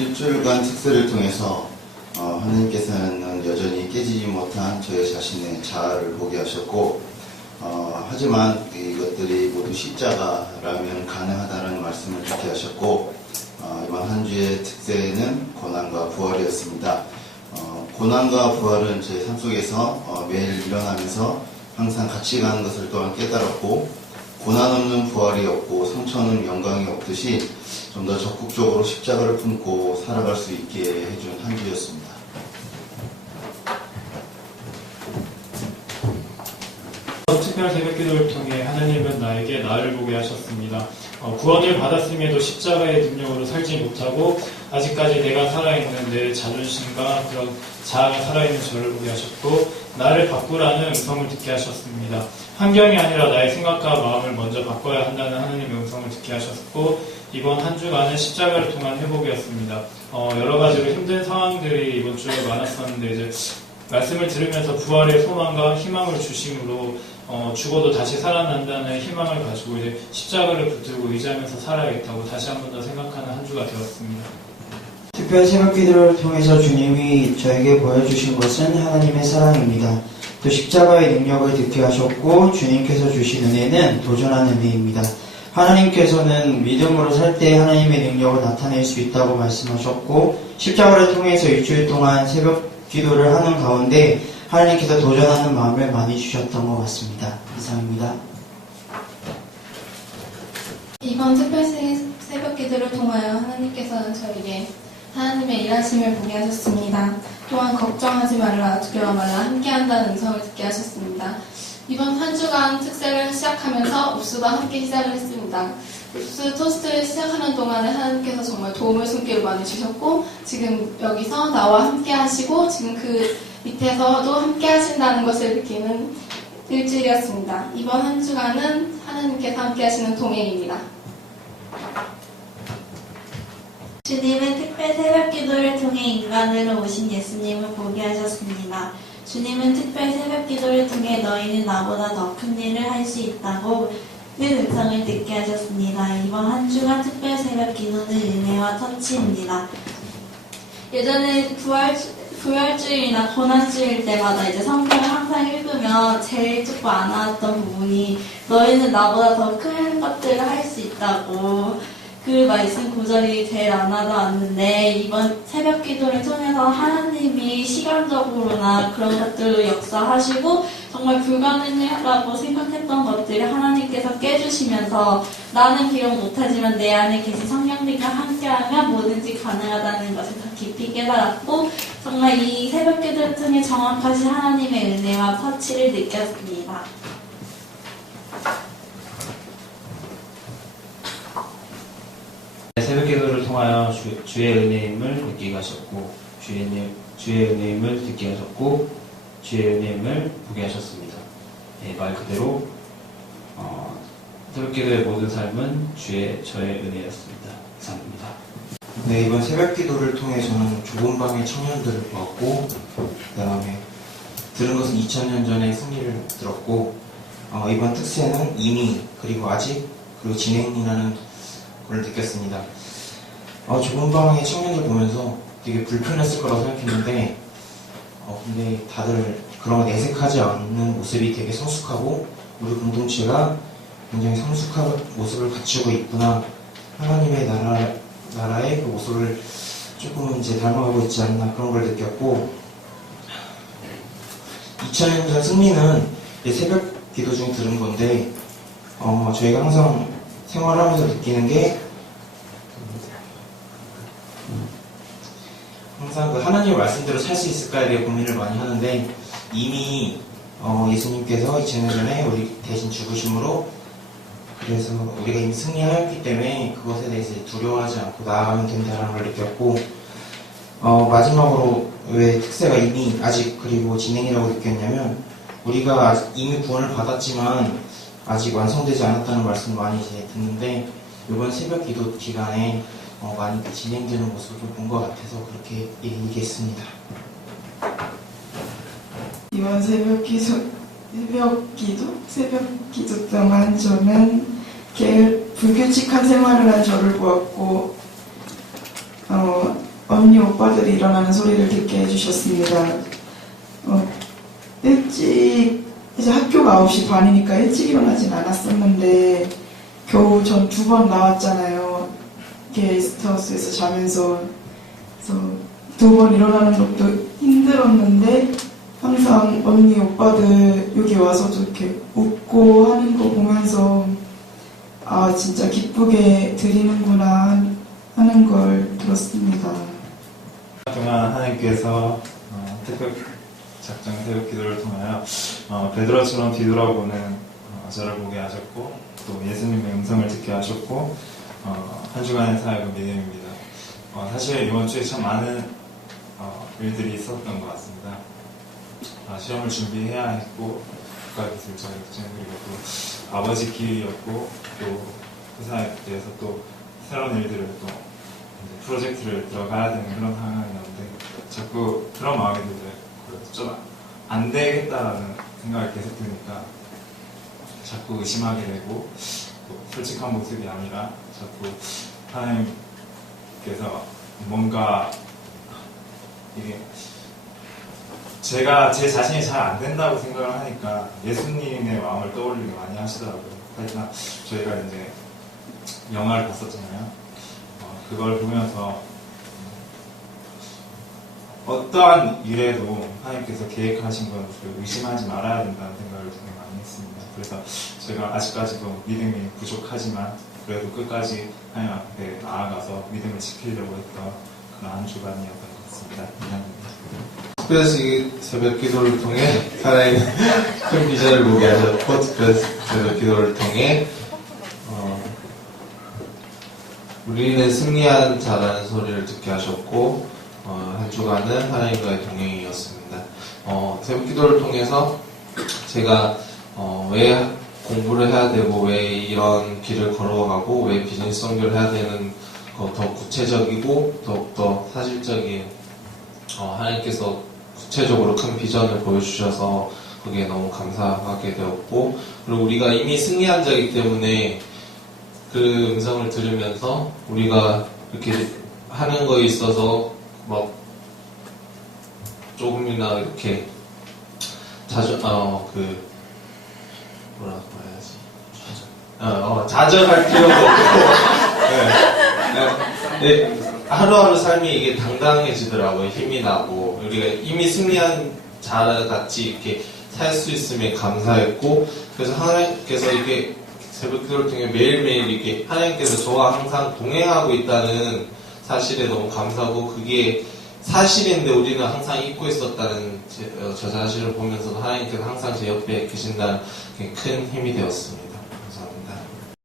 일주일간 특세를 통해서 하나님께서는 여전히 깨지지 못한 저의 자신의 자아를 보게 하셨고, 하지만 이것들이 모두 십자가라면 가능하다는 말씀을 듣게 하셨고, 이번 한 주의 특세는 고난과 부활이었습니다. 고난과 부활은 제 삶 속에서 매일 일어나면서 항상 같이 가는 것을 또한 깨달았고, 고난 없는 부활이 없고 상처 없는 영광이 없듯이 좀 더 적극적으로 십자가를 품고 살아갈 수 있게 해준 한 주였습니다. 특별 새벽기도를 통해 하나님은 나에게 나를 보게 하셨습니다. 구원을 받았음에도 십자가의 능력으로 살지 못하고 아직까지 내가 살아있는 내 자존심과 그런 자아가 살아있는 저를 보게 하셨고, 나를 바꾸라는 음성을 듣게 하셨습니다. 환경이 아니라 나의 생각과 마음을 먼저 바꿔야 한다는 하나님의 음성을 듣게 하셨고, 이번 한 주간은 십자가를 통한 회복이었습니다. 여러 가지로 힘든 상황들이 이번 주에 많았었는데, 이제 말씀을 들으면서 부활의 소망과 희망을 주심으로 죽어도 다시 살아난다는 희망을 가지고 이제 십자가를 붙들고 의지하면서 살아야겠다고 다시 한 번 더 생각하는 한 주가 되었습니다. 특별 새벽 기도를 통해서 주님이 저에게 보여주신 것은 하나님의 사랑입니다. 또 십자가의 능력을 듣게 하셨고, 주님께서 주신 은혜는 도전하는 은혜입니다. 하나님께서는 믿음으로 살 때 하나님의 능력을 나타낼 수 있다고 말씀하셨고, 십자가를 통해서 일주일 동안 새벽 기도를 하는 가운데 하나님께서 도전하는 마음을 많이 주셨던 것 같습니다. 이상입니다. 이번 특별 새벽 기도를 통하여 하나님께서는 저에게 하나님의 일하심을 보게 하셨습니다. 또한 걱정하지 말라, 두려워 말라, 함께한다는 음성을 듣게 하셨습니다. 이번 한 주간 특세를 시작하면서 읍수와 함께 시작을 했습니다. 읍수 토스트를 시작하는 동안에 하나님께서 정말 도움을 손길을 많이 주셨고, 지금 여기서 나와 함께 하시고, 지금 그 밑에서도 함께 하신다는 것을 느끼는 일주일이었습니다. 이번 한 주간은 하나님께서 함께 하시는 동행입니다. 주님은 특별 새벽 기도를 통해 인간으로 오신 예수님을 보게 하셨습니다. 주님은 특별 새벽 기도를 통해 너희는 나보다 더 큰 일을 할 수 있다고 그 음성을 듣게 하셨습니다. 이번 한 주간 특별 새벽 기도는 은혜와 터치입니다. 예전에 부활주일이나 고난주일 때마다 이제 성경을 항상 읽으면 제일 조금 안 와왔던 부분이 너희는 나보다 더 큰 것들을 할 수 있다고 그 말씀 구절이 제일 안 와닿았는데, 이번 새벽 기도를 통해서 하나님이 시간적으로나 그런 것들로 역사하시고 정말 불가능하다고 생각했던 것들을 하나님께서 깨주시면서 나는 비록 못하지만 내 안에 계신 성령님과 함께하면 뭐든지 가능하다는 것을 더 깊이 깨달았고, 정말 이 새벽 기도를 통해 정확하신 하나님의 은혜와 터치를 느꼈습니다. 새벽 기도를 통하여 주의 은혜임을 느끼게 하셨고, 주의 은혜임을 듣게 하셨고, 주의 은혜임을 보게 하셨습니다. 말 그대로 새벽 기도의 모든 삶은 저의 은혜였습니다. 이상입니다. 네, 이번 새벽 기도를 통해 저는 좁은 방의 청년들을 보았고, 그 다음에 들은 것은 2000년 전에 승리를 들었고, 이번 특세는 이미, 그리고 아직, 그리고 진행이라는 걸 느꼈습니다. 좁은 방의 청년들 보면서 되게 불편했을 거라고 생각했는데, 근데 다들 그런 거 내색하지 않는 모습이 되게 성숙하고, 우리 공동체가 굉장히 성숙한 모습을 갖추고 있구나, 하나님의 나라의 그 모습을 조금은 이제 닮아가고 있지 않나, 그런 걸 느꼈고, 2000년 전 승리는 새벽 기도 중에 들은 건데, 저희가 항상 생활하면서 느끼는 게, 항상 그 하나님의 말씀대로 살 수 있을까에 대해 고민을 많이 하는데, 이미 예수님께서 2000년 전에 우리 대신 죽으심으로, 그래서 우리가 이미 승리하였기 때문에 그것에 대해서 두려워하지 않고 나아가면 된다는 걸 느꼈고, 마지막으로 왜 특세가 이미 아직 그리고 진행이라고 느꼈냐면, 우리가 이미 구원을 받았지만 아직 완성되지 않았다는 말씀을 많이 이제 듣는데, 이번 새벽 기도 기간에 많이 진행되는 모습을 본 것 같아서 그렇게 얘기했습니다. 이번 새벽 기도 동안 저는 불규칙한 생활을 한 저를 보았고, 언니 오빠들이 일어나는 소리를 듣게 해주셨습니다. 일찍 이제 학교가 9시 반이니까 일찍 일어나진 않았었는데 겨우 전 2번 나왔잖아요. 게스트하우스에서 자면서. 그래서 2번 일어나는 것도 힘들었는데 항상 언니 오빠들 여기 와서도 이렇게 웃고 하는 거 보면서 아 진짜 기쁘게 드리는구나 하는 걸 들었습니다. 동안 하나님께서 특별 작정 새벽 기도를 통하여 베드로처럼 뒤돌아보는 저를 보게 하셨고 또 예수님의 음성을 듣게 하셨고 한 주간의 사역은 믿음입니다. 사실 이번 주에 참 많은 일들이 있었던 것 같습니다. 시험을 준비해야 했고 국가기술 자격증 그리고 또 아버지 기일이었고 또 회사에 대해서 또 새로운 일들을 또 이제 프로젝트를 들어가야 되는 그런 상황이었는데 자꾸 그런 마음이 들어요. 좀 안 되겠다라는 생각이 계속 드니까 자꾸 의심하게 되고 또 솔직한 모습이 아니라 자꾸 하나님께서 뭔가 이게 제가 제 자신이 잘 안 된다고 생각을 하니까 예수님의 마음을 떠올리게 많이 하시더라고요. 하지만 저희가 이제 영화를 봤었잖아요. 그걸 보면서 어떠한 일에도 하나님께서 계획하신 것을 의심하지 말아야 된다는 생각을 되게 많이 했습니다. 그래서 제가 아직까지도 믿음이 부족하지만 그래도 끝까지 하나님 앞에 나아가서 믿음을 지키려고 했던 그런 한 주간이었던 것 같습니다. 감사합니다. 특별히 새벽 기도를 통해 하나님 큰 비전을 보게 하셨고 특별 새벽 기도를 통해 우리는 승리한 자라는 소리를 듣게 하셨고 한 주간은 하나님과의 동행이었습니다. 새벽 기도를 통해서 제가 왜 공부를 해야 되고 왜 이런 길을 걸어가고 왜 비즈니스 선교를 해야 되는 더 구체적이고 더욱더 사실적인 하나님께서 구체적으로 큰 비전을 보여주셔서 그게 너무 감사하게 되었고 그리고 우리가 이미 승리한 자이기 때문에 그 음성을 들으면서 우리가 이렇게 하는 거에 있어서 막 조금이나 이렇게 좌절할 필요가 없고 하루하루 삶이 이게 당당해지더라고요. 힘이 나고 우리가 이미 승리한 자같이 이렇게 살 수 있음에 감사했고 그래서 하나님께서 이렇게 새벽 기도를 통해 매일매일 이렇게 하나님께서 저와 항상 동행하고 있다는 사실에 너무 감사하고 그게 사실인데 우리는 항상 잊고 있었다는 저 사실을 보면서도 하나님께서 항상 제 옆에 계신다는 큰 힘이 되었습니다.